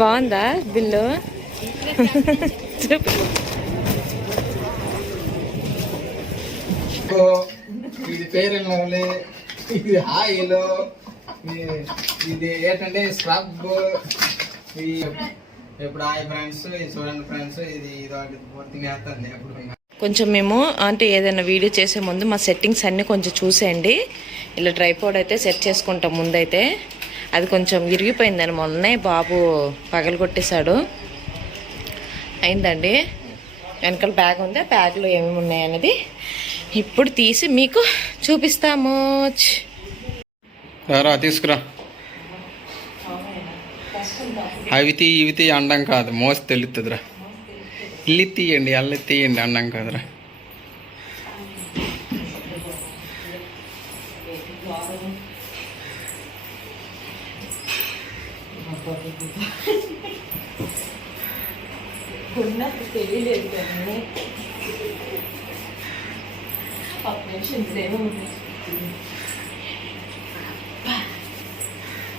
బాగుందా బిల్లు? ఇది fair and lovely, ఇది ఆయిల్, ఇది ఏంటంటే స్క్రబ్. ఇప్పుడు హాయ్ ఫ్రెండ్స్, ఇది చూడండి ఫ్రెండ్స్, ఇది పూర్తి వేస్తుంది. అప్పుడు కొంచెం మేము అంటే ఏదైనా వీడియో చేసే ముందు మా సెట్టింగ్స్ అన్నీ కొంచెం చూసేయండి. ఇలా ట్రైపోర్డ్ అయితే సెట్ చేసుకుంటాం. ముందైతే అది కొంచెం విరిగిపోయిందని మొన్నే బాబు పగలగొట్టేశాడు. అయిందండి. వెనకాల బ్యాగ్ ఉంది, ఆ బ్యాగ్లో ఏమేమి ఉన్నాయనేది ఇప్పుడు తీసి మీకు చూపిస్తాము. తీసుకురా. అవి తీ ఇవి తీ అండం కాదు, మోసి తెలుస్తుందిరా. ఇల్లు తీయండి, అల్లు తీయండి, అండం కాదురా. తెలియలేదు కానీ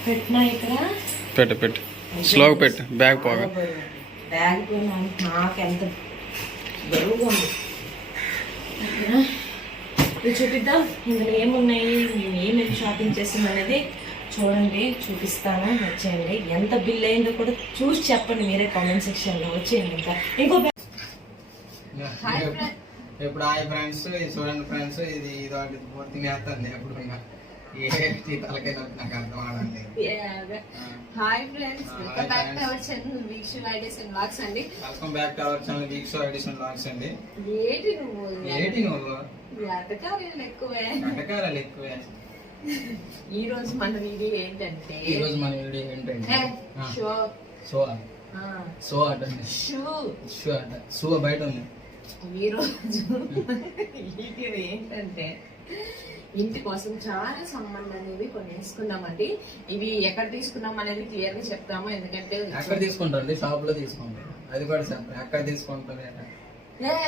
పెట్టినా ఇక్కడ పెట్టు స్లోగా పెట్టు. బ్యాగ్ పోగా బ్యాగ్ నాకు ఎంత బరువుగా ఉంది. ఇది చూపిద్దాం. ఇందులో ఏమున్నాయి, మేము ఏమేమి షాపింగ్ చేసాం అనేది చూడండి, చూపిస్తాను. వచ్చేయండి. ఎంత బిల్ అయిందో కూడా చూసి చెప్పండి మీరే కామెంట్ సెక్షన్లో. వచ్చేయండి. ఇంకో ఇప్పుడు హాయ్ ఫ్రెండ్స్, ఇది చూడండి ఫ్రెండ్స్, ఇది పూర్తి వేస్తుంది. అప్పుడు నాకు అర్థం ఆడండి. Hi friends, welcome back to our channel Veeksha edition vlogs అండి. Welcome back to our channel Veeksha edition vlogs అండి. ఏంటి నువ్వు అటకారాలు ఎక్కువే. ఈ రోజు మన వీడియో ఏంటంటే షూ బయట ఉంది. ఈ రోజు వీడియో ఏంటంటే ఇంటి కోసం చాలా సామాన్లు అనేవి కొన్ని తీసుకున్నామండి. ఇవి ఎక్కడ తీసుకున్నాం అనేది క్లియర్ గా చెప్తాము. ఎందుకంటే ఎక్కడ తీసుకుంటారు, షాప్ లో తీసుకుంటారు. అది కూడా చెప్పండి, ఎక్కడ తీసుకుంటారు.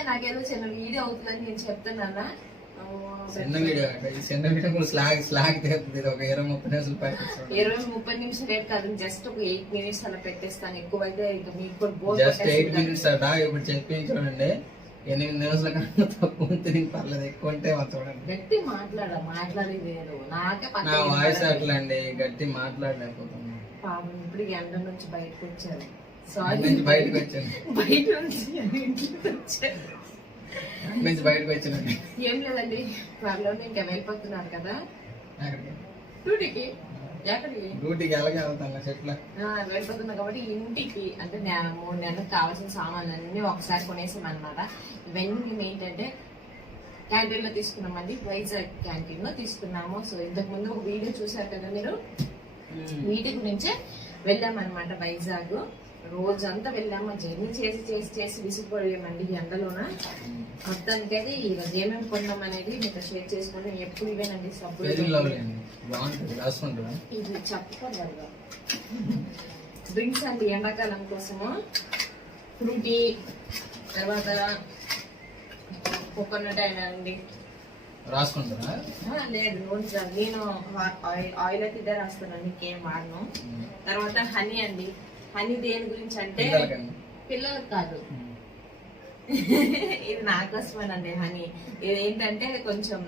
నాకేదో చిన్న వీడియో అవుతుందని నేను చెప్తున్నానా. చిన్న వీడియో స్లాగ్ తీస్తుంది. ఒక 20-30 నిమిషాలు 20-30 నిమిషాలు రేట్ కాదు, జస్ట్ ఒక 8 మినిట్స్ అలా పెట్టేస్తాను. ఎక్కువైతే మీకు జస్ట్ 8 మినిట్స్ అట. ఇప్పుడు చెప్పి చూడండి, 8 నిమిషాల కన్నా తక్కువ ఉంటే పర్లేదు, ఎక్కువ ఉంటే చూడండి. గట్టి మాట్లాడేది లేదు. నాకే నా వాయిస్ అట్లా అండి, గట్టి మాట్లాడలేకపోతున్నాను. పాపం ఇప్పుడు ఎండ నుంచి బయటకు వచ్చారు. బయటకు వచ్చాను. బయట నుంచి బయటకు వచ్చానండి. ఏం లేదండి, త్వరలోనే ఇంకా వెళ్ళిపోతున్నారు కదా డ్యూటీకి. డ్యూటీకి ఎలాగే వెళ్తాను చెట్ల వెళ్ళిపోతున్నా కాబట్టి ఇంటికి అంటే 3 నెలలకు కావాల్సిన సామాన్లు అన్ని ఒకసారి కొనేసాం అనమాట. ఇవన్నీ మేము ఏంటంటే క్యాంటీన్ లో తీసుకున్నామండి, వైజాగ్ క్యాంటీన్ లో తీసుకున్నాము. సో ఇంతకు ముందు ఒక వీడియో చూసారు కదా మీరు, వీటి గురించే వెళ్ళామన్నమాట వైజాగ్. రోజంతా వెళ్ళాము, జర్నీ చేసి విసిగిపోయామండి ఎండలోన. మొత్తానికైతే ఈ రోజు ఏమేమి కొన్నాం అనేది మీతో షేర్ చేసుకుంటాం. ఎప్పుడు ఇవేనండి సబ్బులు. ఇది చెప్పకూడదు. డ్రింక్స్ అండి ఎండాకాలం కోసము. ఫ్రూటీ, తర్వాత కోకోనట్ అయినా అండి. రాసుకుంటారా? లేదు, నేను ఆయిల్ అయితే ఇదే రాస్తాను, ఇంకేం వాడను. తర్వాత హనీ అండి. హనీ దేని గురించి అంటే పిల్లలకు కాదు, ఇది నా కోసమేనండి హనీ. ఇది ఏంటంటే కొంచెం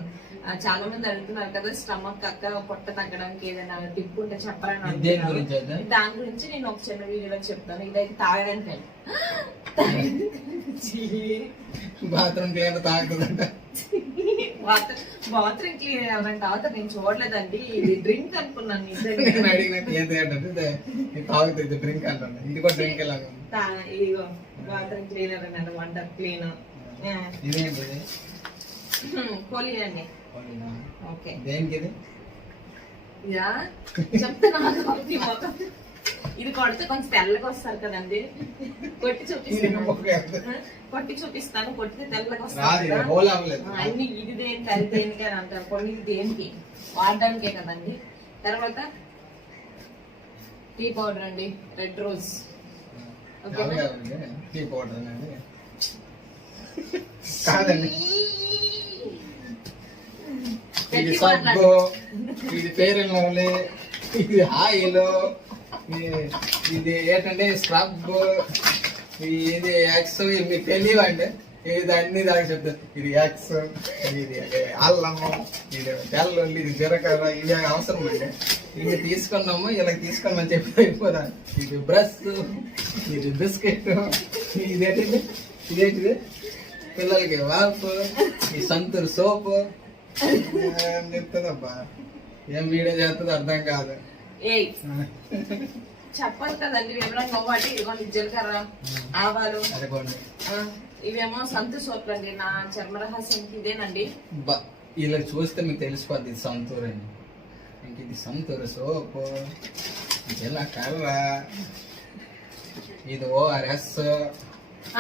చాలా మంది అడుగుతున్నారు కదా, స్టమక్ అక్క పొట్ట తగ్గడానికి ఏదైనా టిప్ ఉంటే చెప్పరని అడుగుతున్నారు. దాని గురించి నేను ఒక చిన్న వీడియోలో చెప్తాను. ఇదైతే తాగడానికి బాత్రూమ్ క్లీనర్ తాగుతుందంట. బాత్రూమ్ క్లీనర్ ఎవరైనా తాగుతారు, నేను చూడలేదండి. ఇది డ్రింక్ అనుకున్నాను. తాగుతుంది డ్రింక్ అంటాను. ఇది కూడా డ్రింక్ ఎలాగా? ఇదిగో బాత్రూమ్ క్లీనర్ అన్నాడు, వంటర్ క్లీనర్. ఇదేంటి? కోలీ అండి. ఓకే, దేనికి ఇది? ఇదా చెప్తాను. ఇది కొడితే కొంచెం తెల్లగా వస్తారు కదండి. కొట్టి చూపిస్తాను. కొట్టితే తెల్లగా వస్తారు. అన్ని ఇది దేనికి అది దేనికి అని అంటారు. కొన్ని దేనికి వాడడానికే కదండి. తర్వాత టీ పౌడర్ అండి, రెడ్ రోజ్. టీ పౌడర్ కాదండి. ఇది సబ్బు, ఇది ఫెయిర్ అండ్ లవ్లీ, ఇది ఆయిల్, ఇది ఏంటంటే స్క్రబ్, ఇది యాక్స్, మీకు తెలియవండి. ఇది అన్ని దాకా చెప్తారు. ఇది యాక్స్, ఇది అల్లము, ఇది తెల్లుల్లి, ఇది జీలకర్ర, ఇది అవసరం అండి. ఇవి తీసుకున్నాము, ఇలా తీసుకున్నామని చెప్పి అయిపోదా. ఇది బ్రష్, ఇది బిస్కెట్, ఇదేంటిది, ఇదేంటిది పిల్లలకి వాపు, ఈ సంతూర్ సోపు చెప్తుందబ్బా. ఏం వీడియో చేస్తుందో అర్థం కాదు. ఏయ్ చెప్పాలి కదండి వివరంగా. ఒకటి ఇదిగోండి జీలకర్ర, ఆవాలు, అదిగోండి. ఇవేమో సంతూర్ సోప్ అండి. నా చర్మ రహస్యంకి ఇదేనండి. ఇలా చూస్తే మీకు తెలిసిపోద్ది ఇది సంతూర్ అని. ఇంక ఇది సంతూర్ సోపు, జీలకర్ర, ఇది ORS.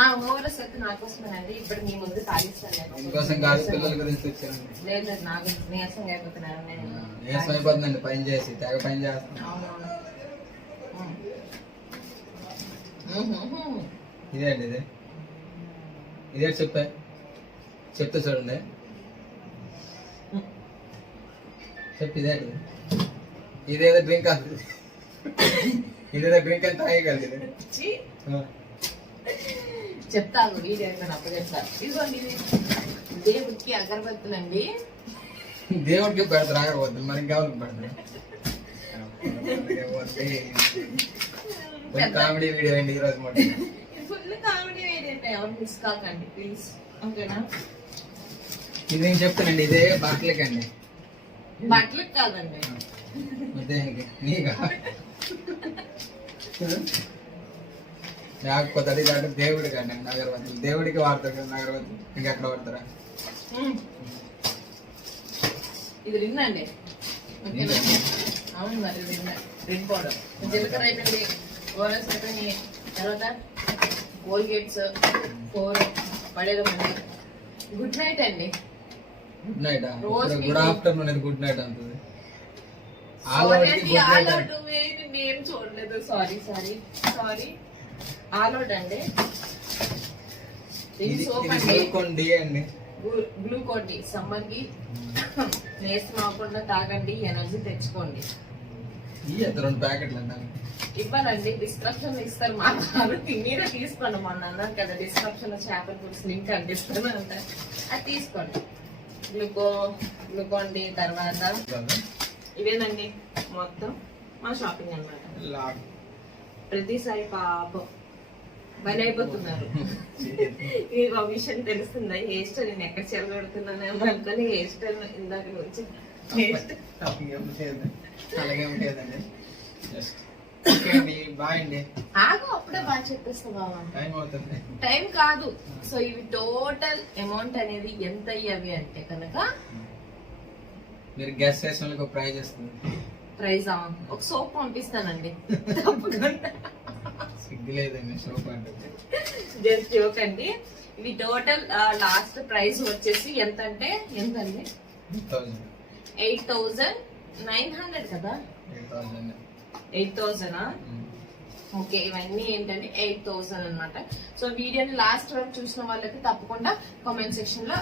ఓవరస్ అయితే నాకోసమేనండి. ఇప్పుడు మీ ముందు తాగిస్తాను. మీకోసం కాదు, పిల్లల గురించి వచ్చాను. లేదు లేదు, నాకు నీరసంగా అయిపోతున్నాను నేను. నీరసం అయిపోతుందండి పని చేసి, తెగ పని చేస్తాను. అవునవును. ఇదేంటి ఇది, ఇదే చెప్తా చూడండి. చెప్పు ఇదేంటి, ఇదేదో డ్రింక్ అంత, ఇదేదో డ్రింక్ అని తాగగలదు ఇది. చెప్తాను వీడియో అయిపోయిన అప్పచెప్తాను. ఇదిగోండి దేవుడికి అగరబత్తులండి. దేవుడికి పెడతారు అగరబత్తులు, మరి ఇంకెవరికి పెడతారు? కామెడీ వీడియో అండి ఈరోజు మాట. ఫుల్ కామెడీ వీడియో, ఎవరు మిస్ కాకండి ప్లీజ్. ఓకేనా? ఇది నేను చెప్తానండి, ఇదే బట్టలకండి, బట్టలకు కాదండి. దేనికి? నీగా లేకపోతే అది కాదు, దేవుడికి అండి అగరబత్తులు. దేవుడికి వాడతారు కదా అగరబత్తులు, ఇంకెక్కడ వాడతారా? ఇది రిన్నండి. ఓకేనా? అవును మరి రిన్ పౌడర్. జీలకర్ర అయిపోయింది, ఓరస్ అయిపోయింది, తర్వాత కోల్గేట్స్ 4 పడేదమండి. గుడ్ నైట్ అండి. Good night. రోజు గుడ్ ఆఫ్టర్నూన్ అది గుడ్ నైట్ అంటుంది. ఏం చూడలేదు. Sorry sorry sorry. All out అండి. సోప్ అండి, అండి గ్లూకోన్ డి. సమ్మర్ కి నీరసం అవ్వకుండా తాగండి, ఎనర్జీ తెచ్చుకోండి. ఈ 2 ప్యాకెట్లు అంటాను. ఇవ్వాలండి, డిస్క్రిప్షన్ ఇస్తారు మా వారు. మీరే తీసుకోండి. మొన్న అన్నారు కదా డిస్క్రిప్షన్ లో చేపల పులుసు లింక్ అందిస్తాను అంట, అది తీసుకోండి. Glucon D. తర్వాత ఇవేనండి మొత్తం మా షాపింగ్ అన్నమాట. ప్రతిసారి పాపం బలి అయిపోతున్నారు. ఈ విషయం తెలుస్తుందా? హెయిర్ స్టైల్ నేను ఎక్కడ చెరగొడుతున్నాను అనుకుని హెయిర్ స్టైల్ ఇందాక నుంచి అలాగే ఉంటుందండి. బాయ్ అండి. ఆగు, అప్పుడే బాగా చెప్పేస్తా బాబా. టైం అవుతుంది. టైం కాదు. సో ఇవి టోటల్ అమౌంట్ అనేది ఎంత అయ్యావి అంటే కనుక మీరు గెస్ట్ చేసిన వాళ్ళకి ప్రైజ్ వస్తుంది. ప్రైజ్ ఒక సోప్ పంపిస్తానండి తప్పకుండా. సిగ్గు లేదండి సోప్ అంటే. జస్ట్ జోక్ అండి. ఇవి టోటల్ లాస్ట్ ప్రైస్ వచ్చేసి ఎంత అంటే ఎంతండి? 8,900 కదా. 8,000. ఓకే, ఇవన్నీ ఏంటంటే 8,000 అన్నమాట. సో వీడియోని లాస్ట్ వరకు చూసిన వాళ్ళకి తప్పకుండా కామెంట్ సెక్షన్ లో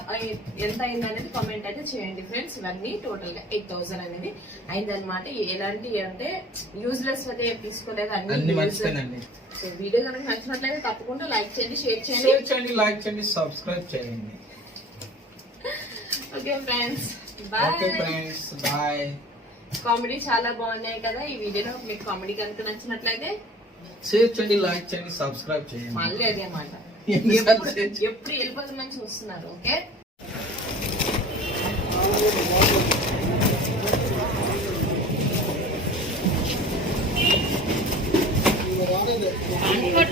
ఎంత అయింది అనేది కామెంట్ అయితే చేయండి ఫ్రెండ్స్. ఇవన్నీ టోటల్ గా 8,000 అనేది అయిందనమాట. ఎలాంటి అంటే యూజ్లెస్ అయితే తీసుకోలేదు, అన్ని మంచిదండి. సో వీడియో కనుక నచ్చినట్లయితే తప్పకుండా లైక్ చేయండి, షేర్ చేయండి, లైక్ చేయండి, సబ్స్క్రైబ్ చేయండి. Okay friends, okay bye. Friends, bye. Comedy చాలా బాగున్నాయి కదా. ఈ వీడియోలో మీకు కామెడీ కనుక నచ్చినట్లయితే షేర్ చేయండి, లైక్ చేయండి, సబ్స్క్రైబ్ చేయండి. మళ్ళీ అదే మాట. ఎప్పుడు వెళ్ళిపోతే మంచి వస్తున్నారు. ఓకే,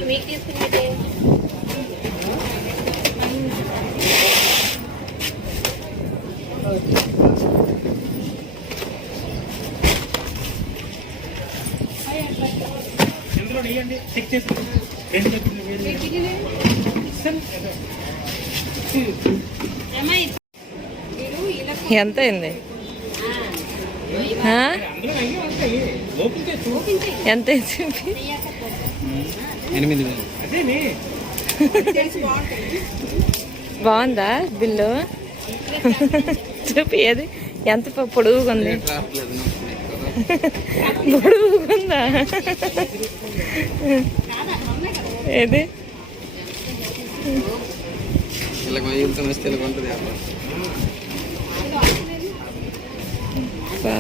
మీకు తీసుకునేది ఎంత అయింది? ఎంత అయింది? 8,000. బాగుందా బిల్లు? చూపి, ఏది ఎంత పొడుగుగా ఉంది? పొడుగుందా ఏది ఇలా కొంచెం వస్తే ఇలా కొంటుంది బా